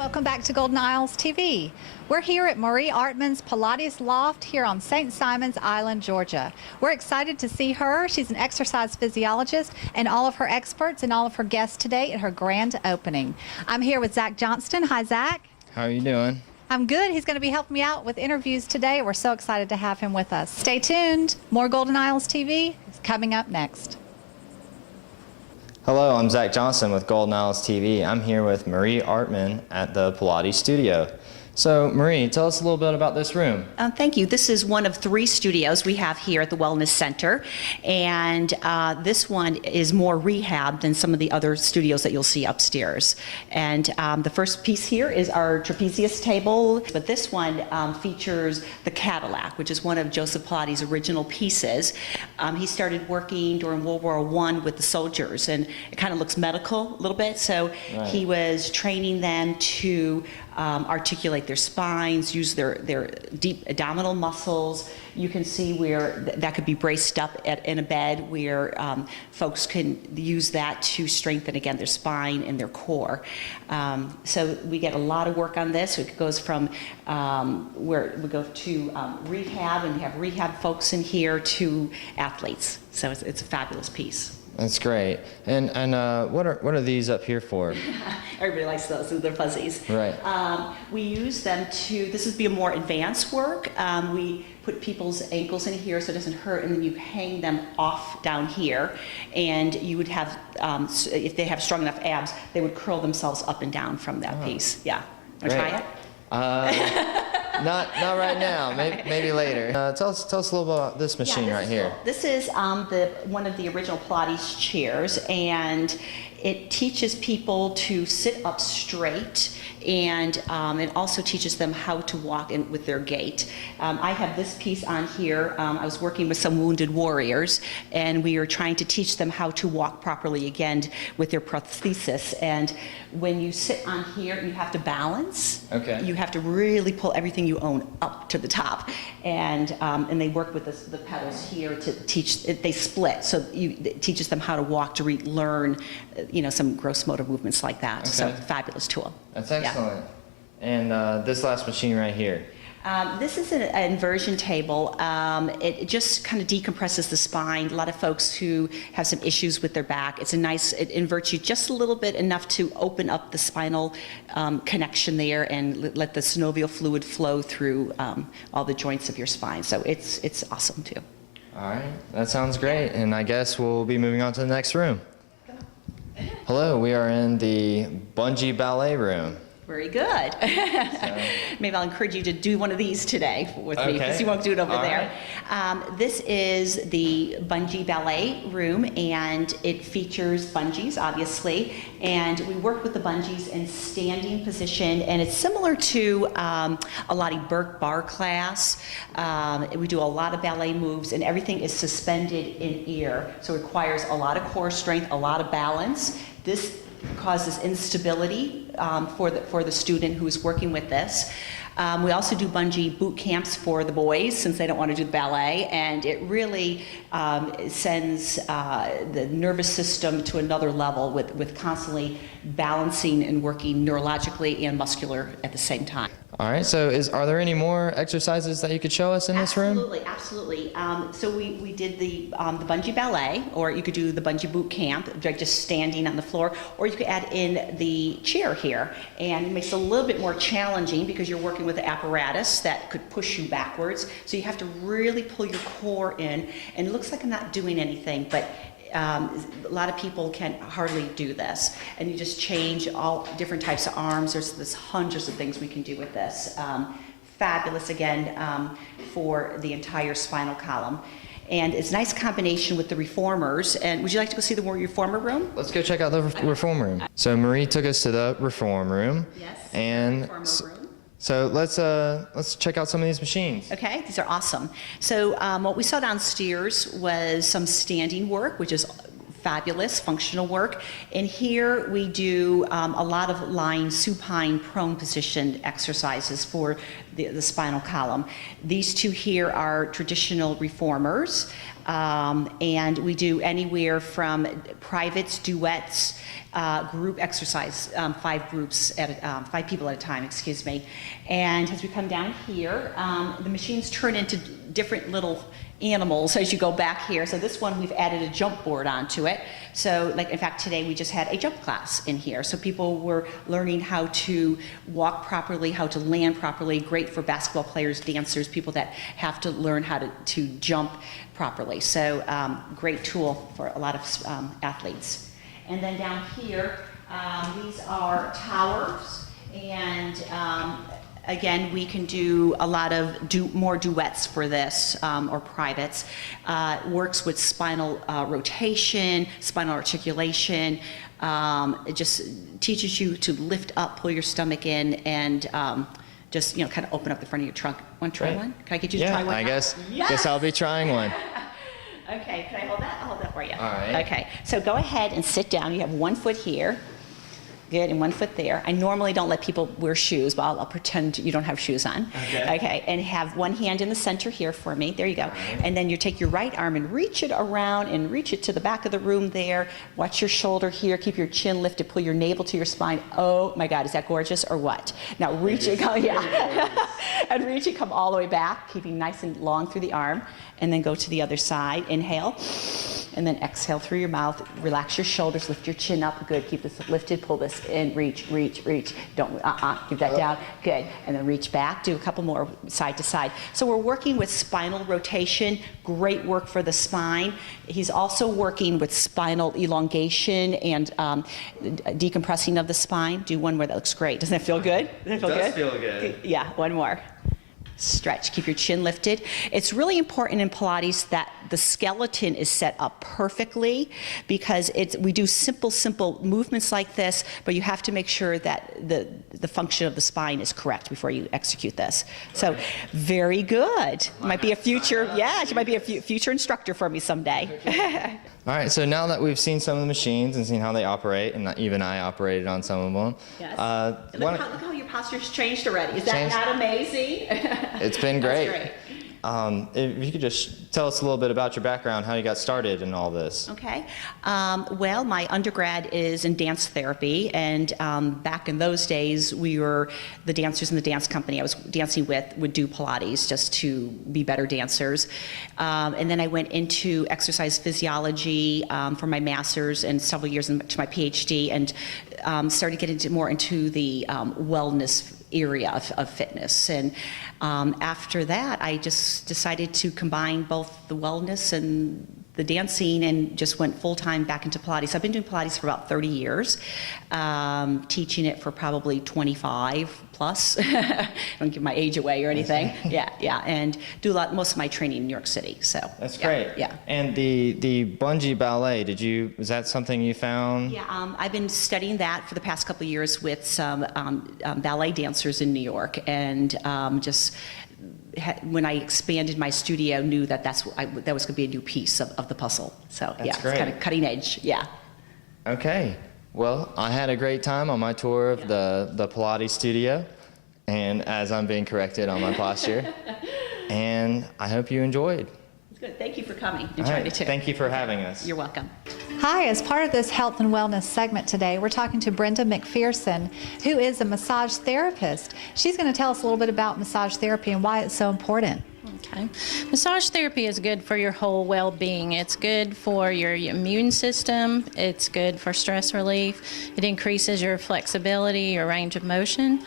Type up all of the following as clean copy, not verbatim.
Welcome back to Golden Isles TV. We're here at Marie Artman's Pilates Loft here on St. Simons Island, Georgia. We're excited to see her. She's an exercise physiologist and all of her experts and all of her guests today at her grand opening. I'm here with Zack Johnston. Hi, Zack. How are you doing? I'm good. He's going to be helping me out with interviews today. We're so excited to have him with us. Stay tuned. More Golden Isles TV is coming up next. Hello, I'm Zack Johnston with Golden Isles TV. I'm here with Marie Artman at the Pilates studio. So, Marie, tell us a little bit about this room. Thank you. This is one of 3 studios we have here at the Wellness Center, and this one is more rehab than some of the other studios that you'll see upstairs. And the first piece here is our Trapezius Table, but this one features the Cadillac, which is one of Joseph Pilates' original pieces. He started working during World War I with the soldiers, and it kind of looks medical a little bit, so he was training them to articulate their spines, use their deep abdominal muscles. You can see where that could be braced up in a bed where folks can use that to strengthen, again, their spine and their core. So we get a lot of work on this. It goes from where we go to rehab, and we have rehab folks in here, to athletes. So it's a fabulous piece. That's great. And what are these up here for? Everybody likes those. They're fuzzies. Right. We use them to, this would be a more advanced work. We put people's ankles in here so it doesn't hurt, and then you hang them off down here, and you would have, if they have strong enough abs, they would curl themselves up and down from that piece. Yeah. Want to try it? Not right now. Maybe later. Tell us a little bit about this machine right here. This is one of the original Pilates chairs, and it teaches people to sit up straight, and it also teaches them how to walk with their gait. I have this piece on here. I was working with some wounded warriors, and we are trying to teach them how to walk properly again with their prosthesis. And when you sit on here, you have to balance. Okay. You have to really pull everything you own up to the top, and they work with the pedals here to teach. They split, so it teaches them how to walk to learn, some gross motor movements like that. Okay. So fabulous tool. That's excellent. Yeah. And this last machine right here. This is an inversion table. It just kind of decompresses the spine. A lot of folks who have some issues with their back, it inverts you just a little bit, enough to open up the spinal connection there and let the synovial fluid flow through all the joints of your spine. So it's awesome too. All right, that sounds great. And I guess we'll be moving on to the next room. Hello, we are in the Bungee Ballet room. Very good. Maybe I'll encourage you to do one of these today with me, because you won't do it over there. Right. This is the Bungee Ballet room, and it features bungees, obviously, and we work with the bungees in standing position, and it's similar to a Lottie Burke bar class. We do a lot of ballet moves, and everything is suspended in air, so it requires a lot of core strength, a lot of balance. This causes instability for the student who is working with this. We also do bungee boot camps for the boys, since they don't want to do the ballet, and it really sends the nervous system to another level with constantly balancing and working neurologically and muscular at the same time. All right, so are there any more exercises that you could show us in this room? Absolutely. So we did the Bungee Ballet, or you could do the Bungee Boot Camp, just standing on the floor, or you could add in the chair here, and it makes it a little bit more challenging because you're working with an apparatus that could push you backwards, so you have to really pull your core in, and it looks like I'm not doing anything, but a lot of people can hardly do this, and you just change all different types of arms. There's hundreds of things we can do with this. Fabulous, again, for the entire spinal column. And it's a nice combination with the reformers. And would you like to go see the reformer room? Let's go check out the reform room. So Marie took us to the reform room. Yes, and reformer room. So let's check out some of these machines. Okay, these are awesome. So what we saw downstairs was some standing work, which is fabulous functional work. And here we do a lot of lying supine prone position exercises for the spinal column. These two here are traditional reformers, and we do anywhere from privates, duets, group exercise, 5 groups at 5 people at a time, excuse me. And as we come down here, the machines turn into different little animals as you go back here. So this one, we've added a jump board onto it. So like, in fact, today we just had a jump class in here. So people were learning how to walk properly, how to land properly. Great for basketball players, dancers, people that have to learn how to jump properly. So great tool for a lot of athletes. And then down here, these are towers, and again, we can do a lot of more duets for this, or privates. Works with spinal rotation, spinal articulation. It just teaches you to lift up, pull your stomach in, and just kind of open up the front of your trunk. Want to try one? Can I get you to try one? I guess. Yes! Guess I'll be trying one. Okay, can I hold that? I'll hold that for you. All right. Okay, so go ahead and sit down. You have 1 foot here. Good, and 1 foot there. I normally don't let people wear shoes, but I'll pretend you don't have shoes on. Okay, and have one hand in the center here for me. There you go. And then you take your right arm and reach it around and reach it to the back of the room there. Watch your shoulder here. Keep your chin lifted. Pull your navel to your spine. Oh my God, is that gorgeous or what? Now reach it, and reach it, come all the way back, keeping nice and long through the arm. And then go to the other side. Inhale. And then exhale through your mouth. Relax your shoulders, lift your chin up. Good, keep this lifted, pull this in, reach, reach, reach. Don't, keep that down. Good, and then reach back. Do a couple more side to side. So we're working with spinal rotation. Great work for the spine. He's also working with spinal elongation and decompressing of the spine. Do one more, that looks great. Doesn't that feel good? Doesn't it It does feel good. Yeah, one more. Stretch, keep your chin lifted. It's really important in Pilates that the skeleton is set up perfectly, because we do simple movements like this, but you have to make sure that the function of the spine is correct before you execute this. So very good. Might be a future, she might be a future instructor for me someday. All right, so now that we've seen some of the machines and seen how they operate, and even I operated on some of them. Yes. Look how your posture's changed already. Is that not amazing? It's been great. That's great. If you could just tell us a little bit about your background, how you got started in all this. Okay. Well, my undergrad is in dance therapy, and back in those days, the dancers in the dance company I was dancing with would do Pilates just to be better dancers. And then I went into exercise physiology for my master's and several years into my PhD, and started getting more into the wellness area of fitness. And after that, I just decided to combine both the wellness and the dancing, and just went full-time back into Pilates. I've been doing Pilates for about 30 years, teaching it for probably 25 plus. I don't give my age away or anything. Yeah, and do most of my training in New York City. So that's great. Yeah. And the Bungee Ballet, was that something you found? Yeah, I've been studying that for the past couple of years with some ballet dancers in New York, and when I expanded my studio, knew that that was going to be a new piece of the puzzle. So That's yeah, great. It's kind of cutting edge. Yeah. Okay. Well, I had a great time on my tour of the Pilates studio, and as I'm being corrected on my posture, and I hope you enjoyed. It's good. Thank you for coming. All Enjoyed right. it too. Thank you for having us. You're welcome. Hi, as part of this health and wellness segment today, we're talking to Brenda Mcpherson, who is a massage therapist. She's going to tell us a little bit about massage therapy and why it's so important. Okay. Massage therapy is good for your whole well-being. It's good for your immune system. It's good for stress relief. It increases your flexibility, your range of motion.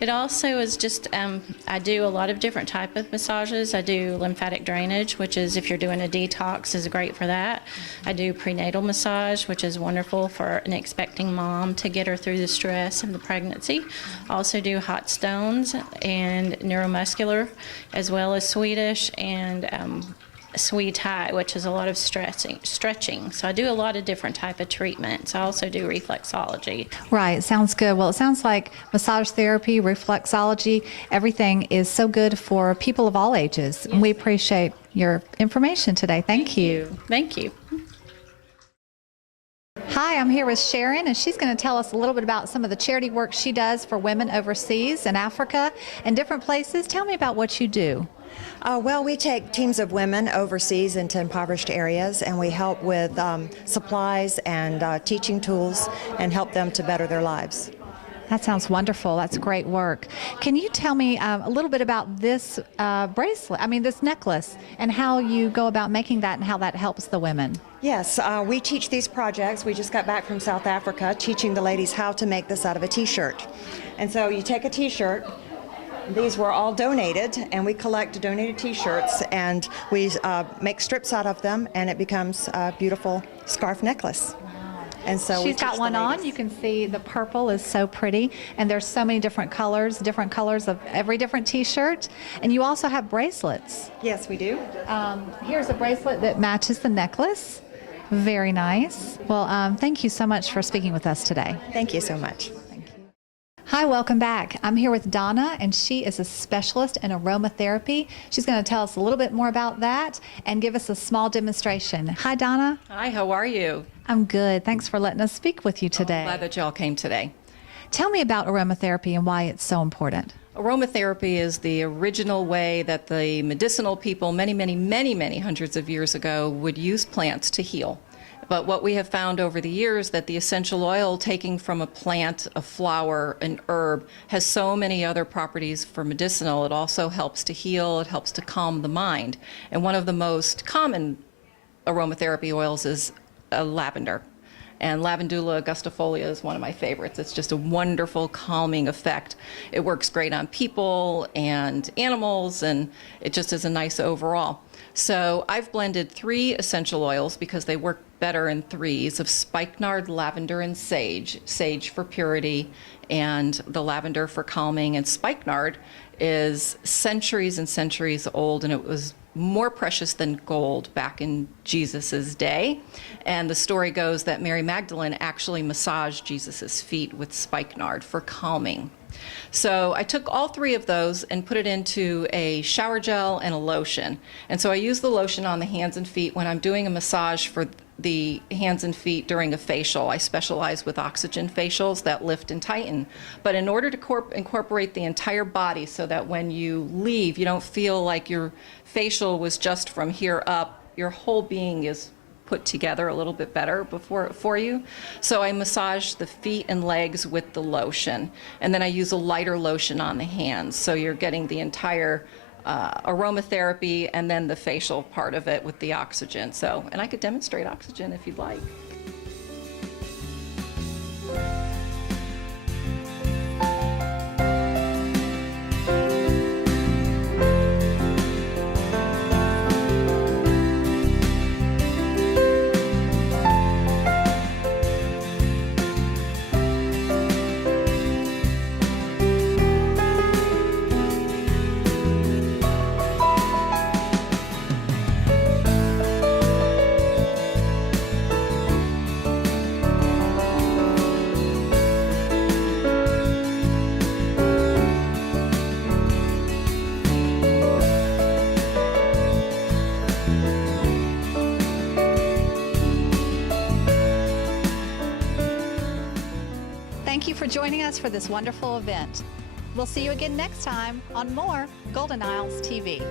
It also is just, I do a lot of different type of massages. I do lymphatic drainage, which is if you're doing a detox, is great for that. I do prenatal massage, which is wonderful for an expecting mom to get her through the stress of the pregnancy. I also do hot stones and neuromuscular, as well as Swedish and Swede Thai, which is a lot of stretching. So I do a lot of different type of treatments. I also do reflexology. Right, sounds good. Well, it sounds like massage therapy, reflexology, everything is so good for people of all ages. And we appreciate your information today. Thank you. Thank you. Hi, I'm here with Sharon, and she's going to tell us a little bit about some of the charity work she does for women overseas in Africa and different places. Tell me about what you do. Well, we take teams of women overseas into impoverished areas, and we help with supplies and teaching tools and help them to better their lives. That sounds wonderful. That's great work. Can you tell me a little bit about this this necklace, and how you go about making that and how that helps the women? Yes, we teach these projects. We just got back from South Africa teaching the ladies how to make this out of a t-shirt. And so you take a t-shirt. These were all donated, and we collect donated t-shirts, and we make strips out of them, and it becomes a beautiful scarf necklace. And so she's got one on. You can see the purple is so pretty, and there's so many different colors of every different t-shirt. And you also have bracelets. Yes, we do. Here's a bracelet that matches the necklace. Very nice. Well, thank you so much for speaking with us today. Thank you so much. Hi, welcome back. I'm here with Donna, and she is a specialist in aromatherapy. She's going to tell us a little bit more about that and give us a small demonstration. Hi, Donna. Hi, how are you? I'm good. Thanks for letting us speak with you today. Glad that y'all came today. Tell me about aromatherapy and why it's so important. Aromatherapy is the original way that the medicinal people many hundreds of years ago would use plants to heal. But what we have found over the years, that the essential oil taking from a plant, a flower, an herb, has so many other properties for medicinal. It also helps to heal, it helps to calm the mind. And one of the most common aromatherapy oils is lavender. And Lavandula augustifolia is one of my favorites. It's just a wonderful calming effect. It works great on people and animals, and it just is a nice overall. So I've blended 3 essential oils because they work better in threes of spikenard, lavender, and sage. Sage for purity and the lavender for calming. And spikenard is centuries and centuries old, and it was more precious than gold back in Jesus's day. And the story goes that Mary Magdalene actually massaged Jesus's feet with spikenard for calming. So I took all 3 of those and put it into a shower gel and a lotion. And so I use the lotion on the hands and feet when I'm doing a massage for the hands and feet during a facial. I specialize with oxygen facials that lift and tighten. But in order to incorporate the entire body so that when you leave, you don't feel like your facial was just from here up, your whole being is put together a little bit better for you. So I massage the feet and legs with the lotion, and then I use a lighter lotion on the hands. So you're getting the entire aromatherapy and then the facial part of it with the oxygen. So, and I could demonstrate oxygen if you'd like. Thank you for joining us for this wonderful event. We'll see you again next time on more Golden Isles TV.